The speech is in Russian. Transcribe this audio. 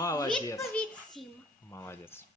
Молодець. Відповідь сім. Молодец.